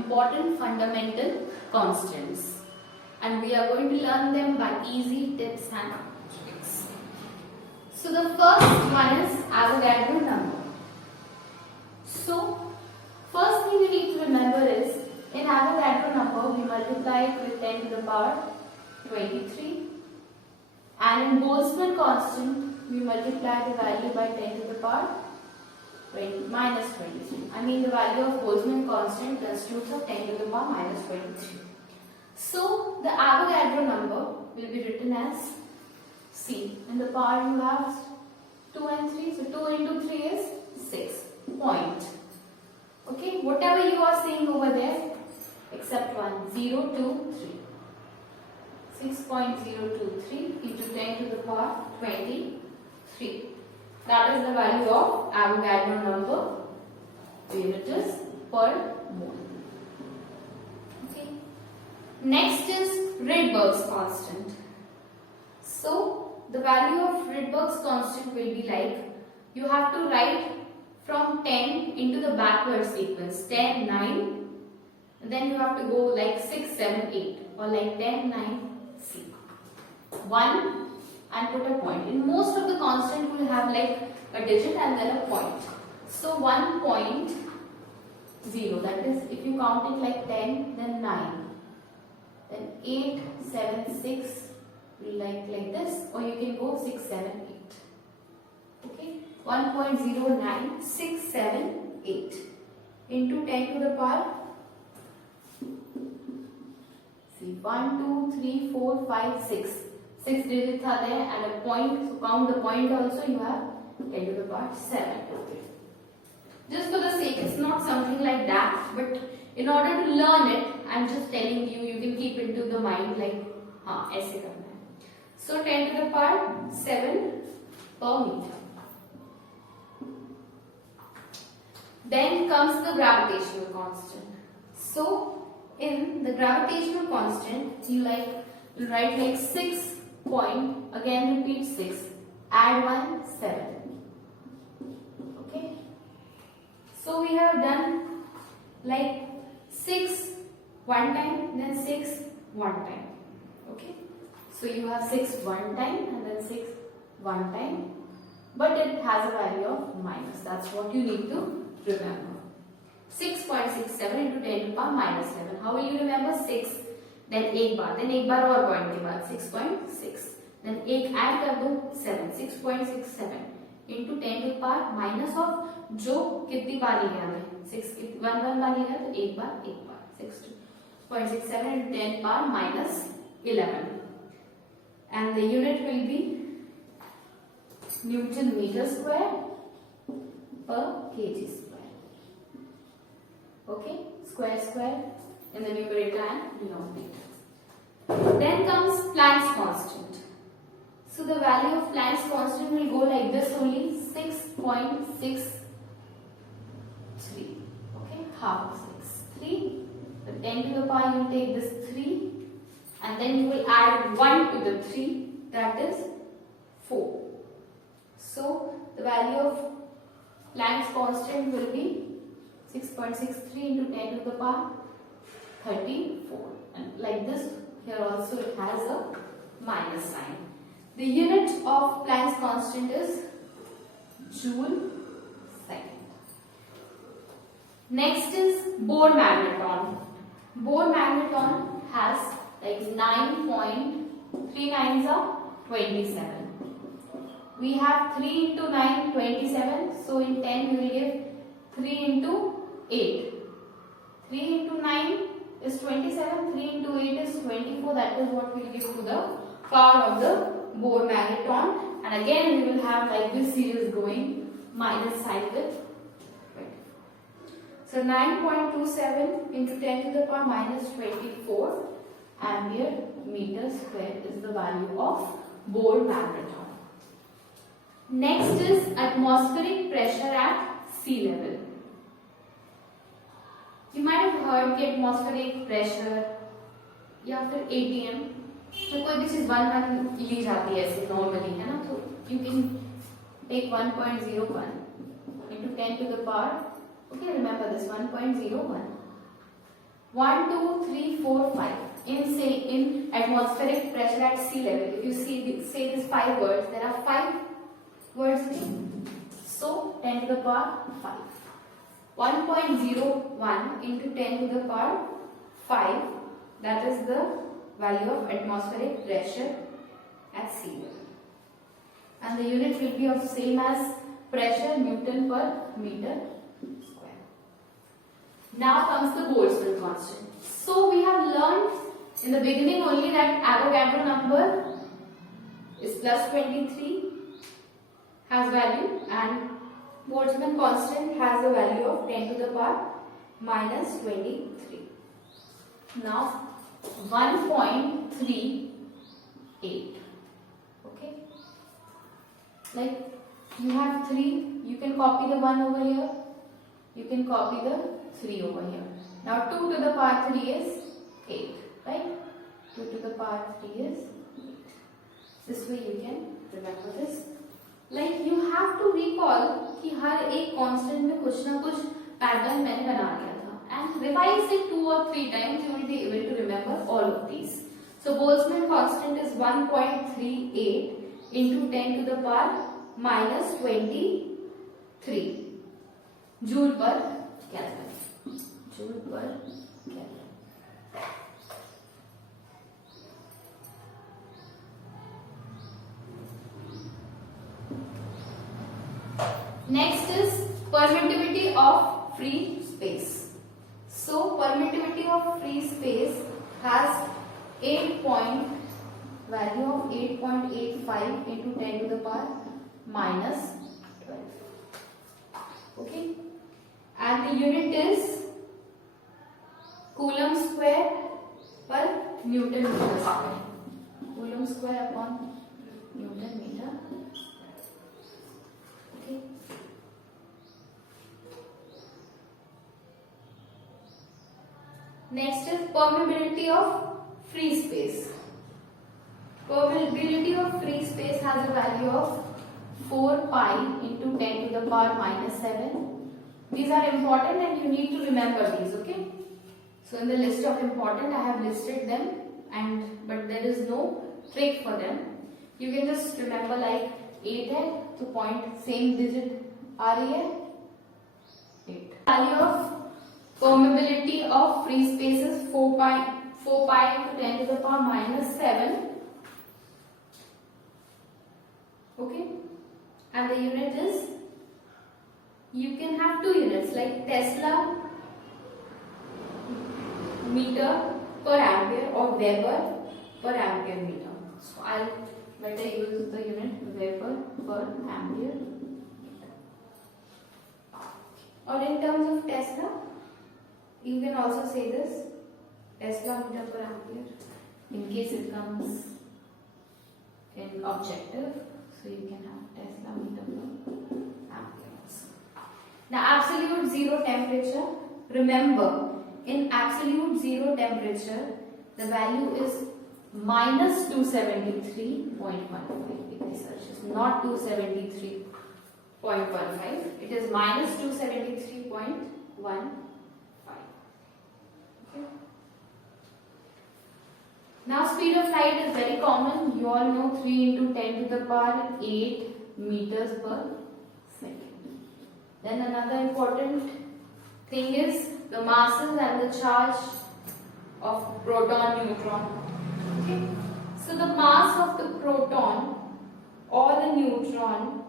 important fundamental constants, and we are going to learn them by easy tips and tricks. So the first one is Avogadro number. So first thing you need to remember is in Avogadro number we multiply it with 10 to the power 23, and in Boltzmann constant we multiply the value by 10 to the power minus 23. I mean the value of Boltzmann constant constitutes of 10 to the power minus 23. So the Avogadro number will be written as C. In the power you have 2 and 3. So 2 into 3 is 6. Point. Okay, whatever you are seeing over there except one, 0, 2, 3. 6.023 into 10 to the power 23. That is the value of Avogadro number. Unit is per mole. Okay. Next is Rydberg's constant. So the value of Rydberg's constant will be like, you have to write from 10 into the backward sequence, 10, 9, and then you have to go like 6, 7, 8, or like 10, 9, C. 1 and put a point. In most of the constant will have like a digit and then a point. So 1.0, that is if you count it like 10, then 9, then 8, 7, 6, like this, or you can go 6, 7, 8. Okay, 1.09, 6, 7, 8 into 10 to the power. See, 1, 2, 3, 4, 5, 6. 6 digits are there and a point. So count the point also. You have 10 to the power 7. Just for the sake, it's not something like that, but in order to learn it, I'm just telling you. You can keep into the mind like, ऐसे करना है. So 10 to the power 7 per meter. Then comes the gravitational constant. So in the gravitational constant, you write like 6 point, again repeat 6, add 1, 7. Okay. So we have done like 6 one time, then 6 one time. Okay. So you have 6 one time and then 6 one time, but it has a value of minus. That's what you need to remember. 6.67 into 10 to the power minus 7. How will you remember? 6, then एक बार और point के बाद 6.6, then एक add कर दो 7, 6.67 into 10 to the power minus of जो कितनी बार लिया हमें 1 बार लिया तो एक बार 6.67 into 10 to the power minus 11, and the unit will be Newton meter square per kg square. Okay, square in the numerator and denominator. Then comes Planck's constant. So the value of Planck's constant will go like this only, 6.63. Okay, half 6. 3. So 10 to the power you take this 3, and then you will add 1 to the 3, that is 4. So the value of Planck's constant will be 6.63 into 10 to the power 34, and like this here also it has a minus sign. The unit of Planck's constant is joule second. Next is Bohr magneton. Bohr magneton has like 9.3 nines are 27. We have 3 into 9, 27. So in 10 we will give 3 into 8. 3 into 9 is 27. 3 into 8 is 24. That is what we will give to the power of the Bohr magneton. And again we will have like this series going, minus sign with 24. So 9.27 into 10 to the power minus 24 ampere meter square is the value of Bohr magneton. Next is atmospheric pressure at sea level. You might have heard कि atmospheric pressure या फिर ATM, तो कोई भी चीज 1 ली जाती है ऐसे normally, है ना? तो you can take 1.01 into 10 to the power. Okay, remember this 1.01 1, 2, 3, 4, 5. In atmospheric pressure at sea level, if you say these 5 words, there are 5 words here. So 10 to the power 5. 1.01 into 10 to the power 5, that is the value of atmospheric pressure at sea level. And the unit will be of same as pressure, Newton per meter square. Now comes the Boltzmann constant. So we have learned in the beginning only that Avogadro number is plus 23, has value, and Boltzmann constant has a value of 10 to the power minus 23. Now 1.38. Okay. Like you have 3, you can copy the 1 over here, you can copy the 3 over here. Now 2 to the power 3 is 8, right? 2 to the power 3 is 8. This way you can remember this. Like you have to recall कि हर एक constant में कुछ ना कुछ pattern मैंने बना दिया था, and revise it 2 or 3 times, you will be able to remember all of these. So Boltzmann constant is 1.38 into 10 to the power minus 23 joule per Kelvin. Joule per Kelvin. Next is permittivity of free space. So permittivity of free space has value of 8.85 into 10 to the power minus 12. Okay, and the unit is Coulomb square per Newton meter square. Coulomb square upon Newton meter. Okay. Next is permeability of free space. Permeability of free space has a value of 4 pi into 10 to the power minus 7. These are important and you need to remember these, okay? So in the list of important I have listed them, but there is no trick for them. You can just remember like 8 है तो point same digit आ रही है 8. Value of permeability of free space is 4 pi into 10 to the power minus 7. Okay, and the unit is, you can have 2 units like Tesla meter per ampere or Weber per ampere meter. So I'll better use the unit Weber per ampere meter. Or in terms of Tesla, you can also say this Tesla meter per ampere in case it comes in objective. So you can have Tesla meter per ampere also. Now absolute zero temperature. Remember, in absolute zero temperature, the value is minus 273.15 degrees Celsius, not 273.15. It is minus 273.15. Okay. Now speed of light is very common. You all know 3 into 10 to the power 8 meters per second. Then another important thing is the masses and the charge of proton, neutron. Okay. So the mass of the proton or the neutron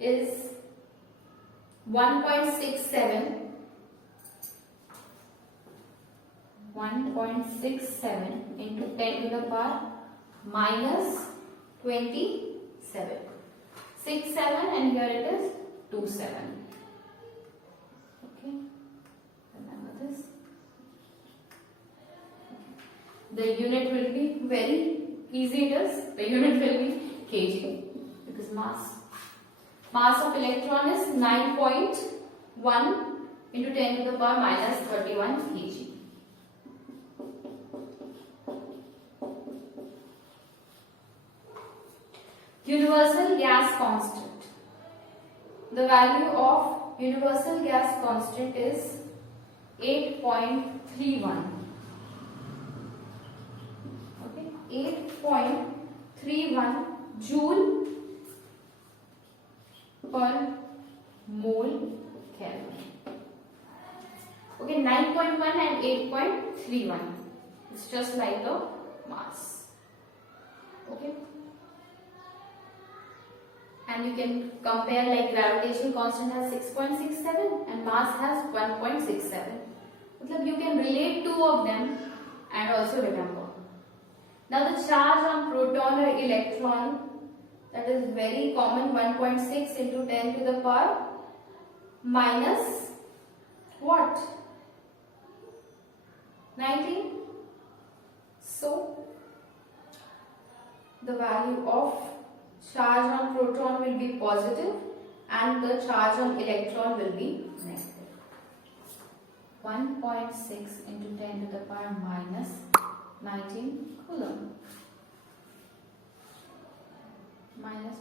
is 1.67 into 10 to the power minus 27. 67 and here it is 27. Okay, remember this. The unit will be very easy. The unit will be kg because mass of electron is 9.1 into 10 to the power minus 31 kg. Universal gas constant. The value of universal gas constant is 8.31. Okay, 8.31 joule per mole Kelvin. Okay, 9.1 and 8.31. It's just like the mass. Okay. And you can compare, like gravitational constant has 6.67 and mass has 1.67. You can relate two of them and also remember. Now the charge on proton or electron, that is very common, 1.6 into 10 to the power minus what? 19. So the value of charge on proton will be positive and the charge on electron will be negative. 1.6 into 10 to the power minus 19 coulomb minus